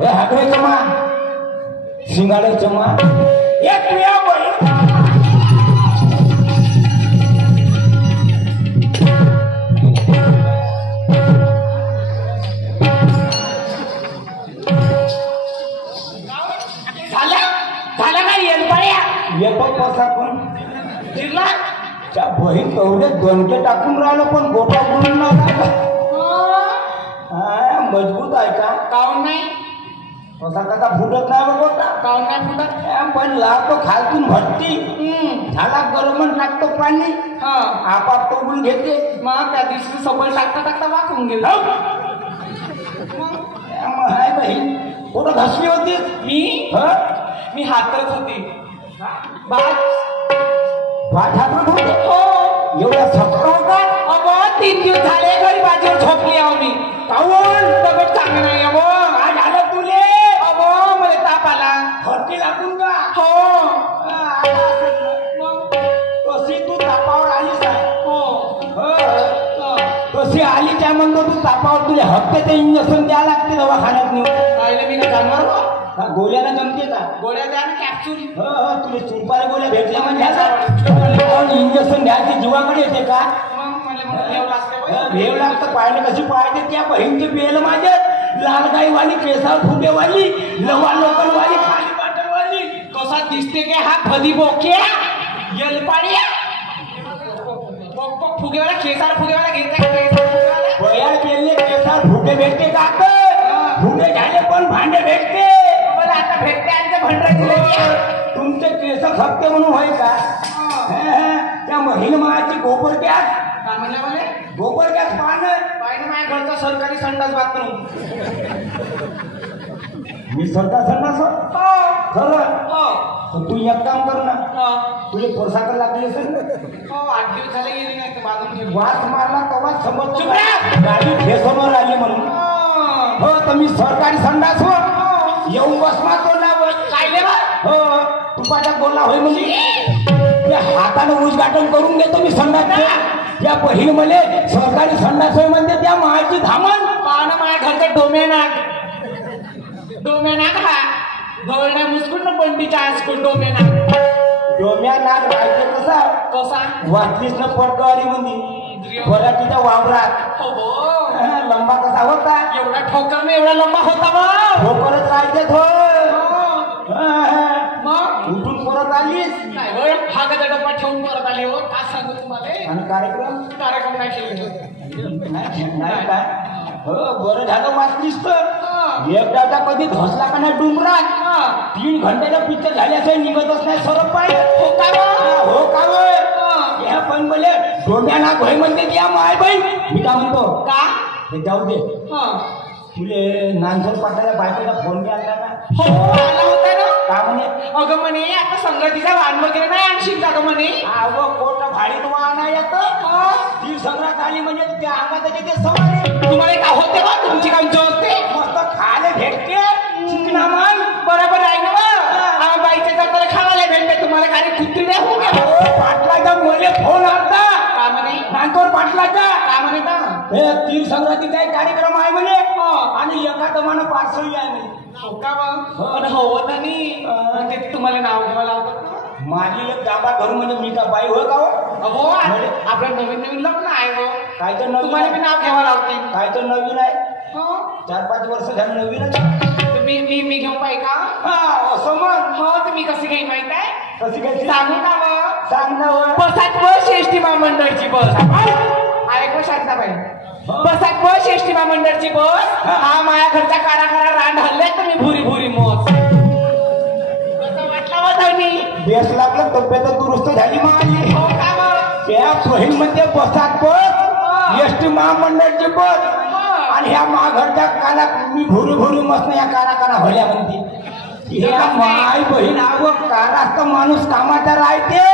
हे हाकडे चमा शिंगाडे चमा एक तुया बहीण जिल्हा त्या बहीण तेवढे दोनके टाकून राहिलो पण गोठा बुडून मजबूत आहे का काऊन नाही असा कसा फुटत नाही गोठा काऊन नाही फुटत पण लागतो खालतून भट्टी झाला गरम टाकतो पाणी आपाप तोडून घेते मग त्या दिवशी सबळ टाकता टाकता वाकून गेलो हाय बहीण कुठं घसली होती मी हातरत होती हातरत होते एवढा झपका होता अगं 3 दिवस झाले घरी बाजूवर झोपली आहो मी काऊन तब्येत चांगली नाही अगो काय झालं तुले अगो मला ताप आला हरती लागून का हो कशी तू तापावर आलीस कशी आली त्या म्हणतो तू तापावर तुला हप्त्याचं इंजेक्शन द्यावं लागते दवाखान्यात नेऊन पाहिलं मी का जानवर गोळ्याला जमते का गोळ्या द्या ना कॅप्सूल तुला चुपाऱ्या गोळ्या भेटल्या म्हणजे इंजेक्शन घ्यायची जीवाकडे येते का भेव लागतं पाहिलं कशी पाहिजे त्या बहीणची बेल माझ्यात लालगाईवाली केसाळ फुगेवाली लवा लोकलवाली खाली पाटरवाली कसा दिसते की हा फदी बोक्या येलपाड्या फुगेवाला केसाळ फुगेवाला घेतला बयार केले केसाळ फुगे भेटते का फुगे झाले पण भांडे भेटते आता भेटते आणि भंडार तुमचे केस खपते म्हणून होय का त्या महिला मायाची गोबर गॅस काय म्हणलं मला गोबर गॅस पाहिजे माझ्या घरचा सरकारी संडास बाथरूम मी सरकार संडास खरं तू एक काम कर ना तुझे पोरसाकर लागली असेल 8 दिवस झाले गेली नाही तर बाजून वास मारला तेव्हा समोर गाडी ठेसवर आली म्हणून हो तर मी सरकारी संडास हो येऊन बसमा तोंडावर कायले हो तुपाच्या बोलला होय म्हणजे हाताने उद्घाटन करून घेतो मी संडास त्या बहीण मले सरकारी संडास होय म्हणजे त्या मायाची धामण पाहणं माझ्या घरचं डोमेनाक हा गवळण्या मुस्कुट पंडीच्या आजकून डोमेनाक राहायचं कसा वाटलीस ना पडकवारी म्हणजे पराठीच्या वावरात लंबा कसा होता एवढा ठोकर मी एवढा लंबा होता मग ठोकरच राहायचे मग उठून परत आलीस नाही हा गदा डब्बा ठेवून परत आले हो काय सांगू तुम्हाला आणि कार्यक्रम नाही केले नाही काय हो बरं झालं वाचलीस तर एकदा कधी धसला का नाही डुंगरात 3 घंट्याचा पिक्चर झाले असं निघतच नाही सरप पाहिजे हो का पण बोले डोंड्याना भय म्हणते त्या माय बाई मी काय म्हणतो का ते जाऊ दे तुले नानसर पाटाला बायकोला फोन केला ना हो आला होता ना का म्हणे अगं म्हणे आता संगतीचा वाहन वगैरे नाही आणशील का ग म्हणे अगं कोट भाडीत वाहन येत ती संग्रात आली म्हणजे त्या अंगात ते सवाले तुम्हाला का होते बा तुमची काम जोडते मस्त खायला भेटते चिकना मान बरोबर आहे ना बाईच्या जाताला खावायला भेटते तुम्हाला खाली कुत्री नाही हो का पाटलाचा मोले फोन आता का म्हणे नानकोर पाटलाचा का म्हणे का हे तीर संक्रांतीचा एक कार्यक्रम आहे म्हणे आणि एका दमानं पार्सली आहे म्हणे हो का मग होत आणि ते तुम्हाला नाव घ्यावं लागत माझी एक गाबा धरून म्हणजे मी का बाई हो का हो आपलं नवीन लग्न आहे हो काय तर नवीन तुम्हाला मी नाव घ्यावं लागते काय तर नवीन आहे 4-5 वर्ष झालं नवीनच मी घेऊ पाहिजे का असं मग मी कशी घेईन माहित आहे कशी काय सांगू का मग सांग ना बसात बस एसटी महामंडळची बस ऐकू शांताबाई बसात बस एसटी महामंडळची बस हा माझ्या घरचा कारा रांड हल्ल्यात तर मी भुरी मोज असं वाटलं होतं मी बेस लागलं तब्येत दुरुस्त झाली माझी हो का मग त्या बहीण मध्ये बसात बस एसटी महामंडळची बस आणि ह्या घरच्या काना मी भुरी मस्त या काना भरल्या म्हणते ह्या माय बहीण कारास्त माणूस कामाचा राहते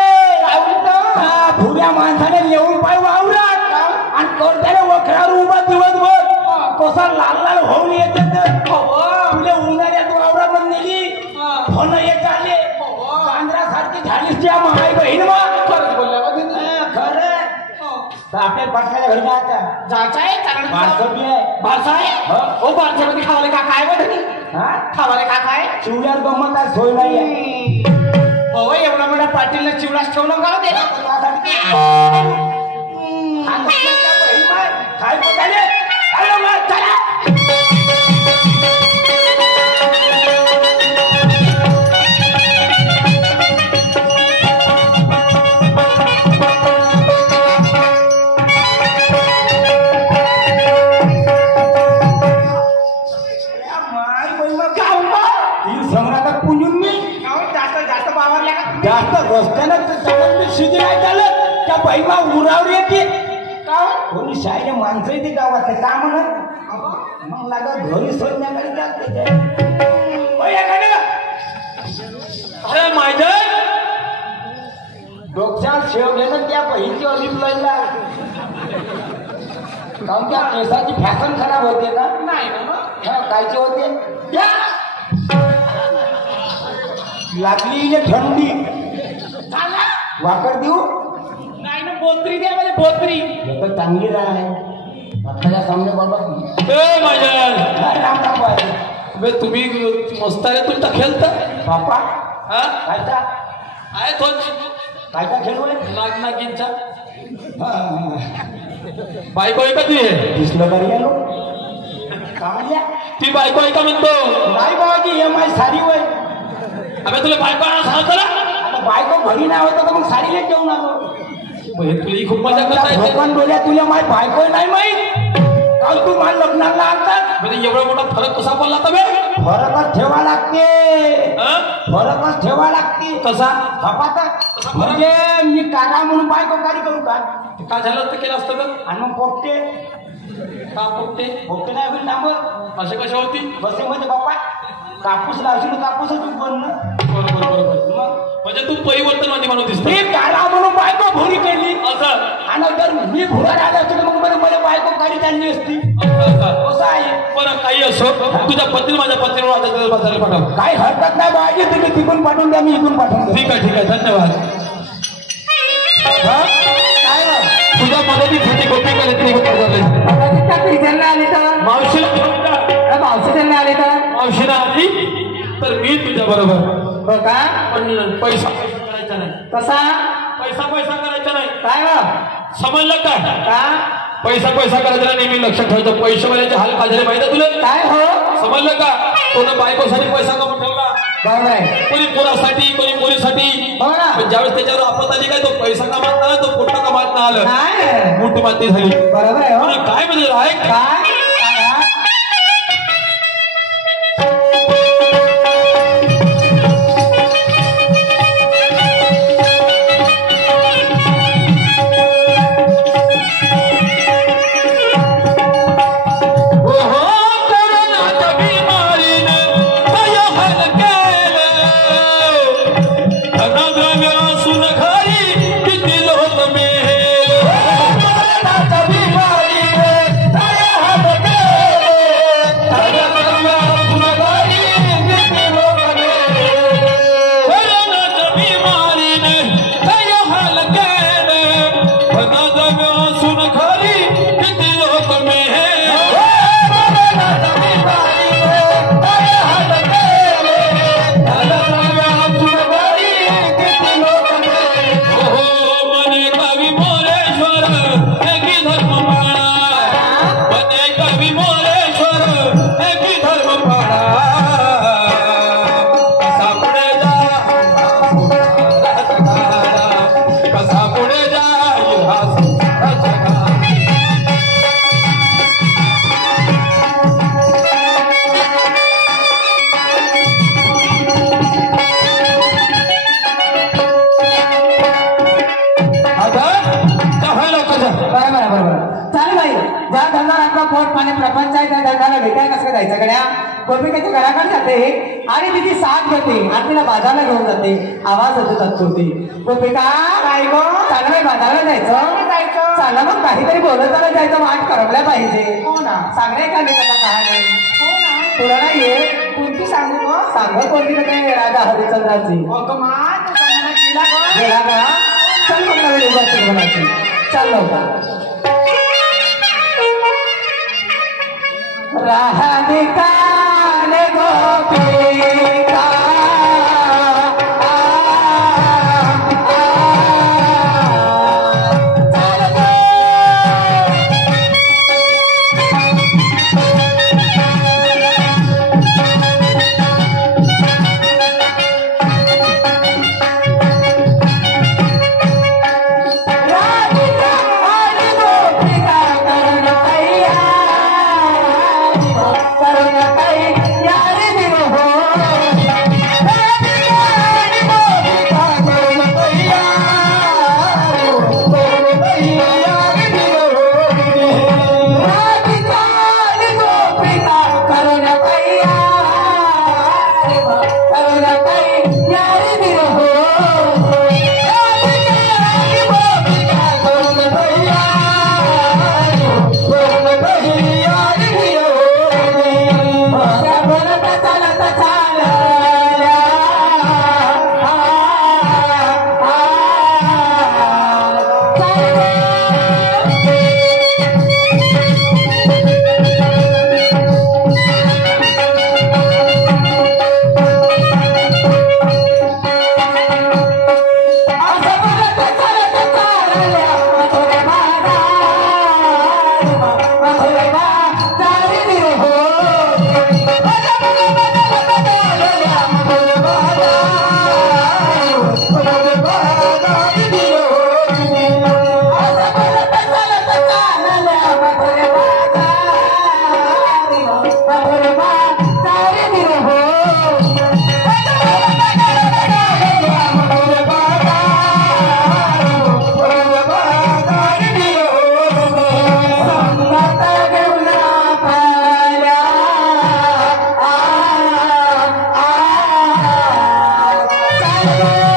भुऱ्या माणसाने येऊन पाय वावरात आणि कोणत्याने वखरावर उभा दिवसभर कसा लाल होऊन येते तुला उन्हाळ्यात वावरात नेली फोन येत आले चांद्रासारखी झालीस त्या माय बहीण खरंच बोलल्या खरं आपल्या पाटलाच्या घरी जायचं आहे कारण बारसं बी आहे बारसा आहे हो बारशामध्ये खावाले का काय बघ हा खावाले का काय चिवड्यात गमत आहे सोय नाही आहे. हो एवढा मोठा पाटीलला चिवडाच ठेवलं का होते काय पोटाले चला जास्त रस्त्यानं शिदी नाही चालत त्या बाईमा उरावर येते का कोणी शाळेने माणसं येते गावातले का म्हणत मग लागत घरी संध्याकाळी जाते अरे मैदान डोक्यात शेव घेणं त्या बहीणची अलीप लाईला काऊन त्या केसाची फॅशन खराब होते का नाही ना मग कायचे होते त्या लागली इले थंडी वाकर देऊ नाही ना बोत्री द्या मला बोत्री तर चांगली राह आपल्याला सामने बाबा राम राम बाय तुम्ही मस्त आहे तुमचा खेळता बापा हा कायचा आहे तो कायचा खेळ बोले नाग नागिनचा बायको आहे का तू हे दिसलं का रे का म्हणल्या ती बायको आहे का म्हणतो नाही बाबाजी EMI साडी वय अबे तुला बायको आणा सांगतो ना आता बायको घरी नाही होतं तर मग साडीला जेवून आलो तुला खूप मजा करता भगवान बोल्या तुला माय बायको नाही माहीत काल तू माझ्या लग्नाला आणतात म्हणजे एवढा मोठा फरक कसा पडला तर फरकच ठेवा लागते फरकच ठेवा लागते कसा बापाचा म्हणजे मी काका म्हणून बायको गाडी करू का काय झालं तर केलं असतं का आणि मग पोपटे का पोपटे पोपटे नाही होईल डांबर असे कशा होती बसे म्हणजे बाप्पा कापूस लावशील कापूसच बनणं बरोबर बरोबर मग म्हणजे तू परिवर्तन मध्ये म्हणून दिसतो मी काका म्हणून बायको भुरी केली असं आणि जर मी भुरा राहिला असतो तर मग मला बायको गाडी चालली असती कसं आहे बरं काही असो तुझ्या पत्नी माझ्या पत्नीवर बसायला पाठव काही हरकत नाही बाजी तुम्ही तिकून पाठवून द्या मी इथून पाठवून ठीक आहे धन्यवाद काय तुझ्या मदतीसाठी गोपी आले तर मावशीला मावशी त्यांना आले तर मावशीला आली तर मी तुझ्या बरोबर हो का पण पैसा करायचा नाही कसा पैसा करायचा नाही काय मग समजलं का का पैसा करायचा नाही नेहमी लक्षात ठेवायचं पैसे वाल्याचे हाल काय झाले माहिती तुला काय हो समजलं का कोणी बायकोसाठी पैसा कमवून ठेवला बरोबर आहे कोणी पोरासाठी कोणी मुलीसाठी हो ना पण ज्यावेळेस त्याच्यावर आपत आली काय तो पैसा कमात ना तो पोटा कमात ना आलं काय मोठी माती झाली बरोबर आहे हो काय म्हणजे राय काय प्रपंच आहे त्या धंद्याला भेटायला कसं जायचं गड्या गोपिकाच्या घराकडे जाते आणि तिची साथ घेते आणि तिला बाजारला घेऊन जाते आवाज होतो तात्पुरती गोपिका काय गो चालू बाजारला जायचं चालला मग काहीतरी बोलत चालत जायचं वाट करवल्या पाहिजे हो ना सांगणे का मी त्याला कहाणी तुला नाही ये कोणती सांगू ग सांग कोणती काय राजा हरिश्चंद्राची गेला का चल मग नवीन उभाची बोलायची चल लवकर राधिका ने गो Thank you.